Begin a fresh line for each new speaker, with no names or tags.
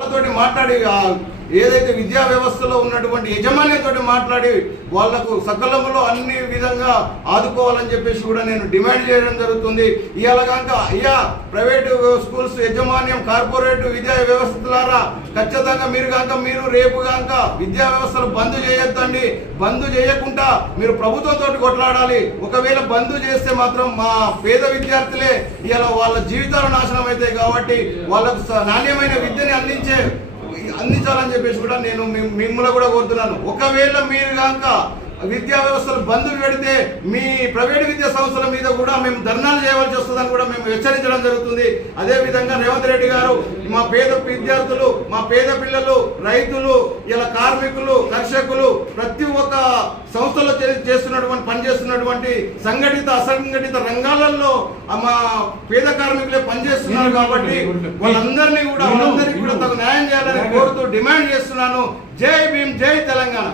తోటి మాట్లాడి ఏదైతే విద్యా వ్యవస్థలో ఉన్నటువంటి యజమాన్యంతో మాట్లాడి వాళ్ళకు సకలములో అన్ని విధంగా ఆదుకోవాలని చెప్పేసి కూడా నేను డిమాండ్ చేయడం జరుగుతుంది. ఇవాళ కనుక అయ్యా ప్రైవేటు స్కూల్స్ యజమాన్యం కార్పొరేట్ విద్యా వ్యవస్థ ద్వారా ఖచ్చితంగా మీరు కనుక మీరు రేపు కనుక విద్యా వ్యవస్థలు బంద్ చేయొద్దండి. బంద్ చేయకుండా మీరు ప్రభుత్వంతో కొట్లాడాలి. ఒకవేళ బంద్ చేస్తే మాత్రం మా పేద విద్యార్థులే ఇలా వాళ్ళ జీవితాలు నాశనం అవుతాయి కాబట్టి వాళ్ళకు స- నాణ్యమైన విద్యని అందించే అందించాలని చెప్పేసి కూడా నేను మిమ్- మిమ్మల్ని కూడా కోరుతున్నాను. ఒకవేళ మీరు కనుక విద్యా వ్యవస్థలు బంద్ పెడితే మీ ప్రైవేట్ విద్యా సంస్థల మీద కూడా మేము ధర్నాలు చేయవలసి వస్తుందని కూడా మేము హెచ్చరించడం జరుగుతుంది. అదే విధంగా రేవంత్ రెడ్డి గారు మా పేద విద్యార్థులు మా పేద పిల్లలు రైతులు ఇలా కార్మికులు కర్షకులు ప్రతి ఒక్క సంస్థలో చేస్తున్నటువంటి పనిచేస్తున్నటువంటి సంఘటిత అసంఘటిత రంగాలలో మా పేద కార్మికులే పనిచేస్తున్నారు కాబట్టి వాళ్ళందరినీ కూడా వాళ్ళందరికీ కూడా తగు కోరుతూ డిమాండ్ చేస్తున్నాను. జై భీమ్ జై తెలంగాణ.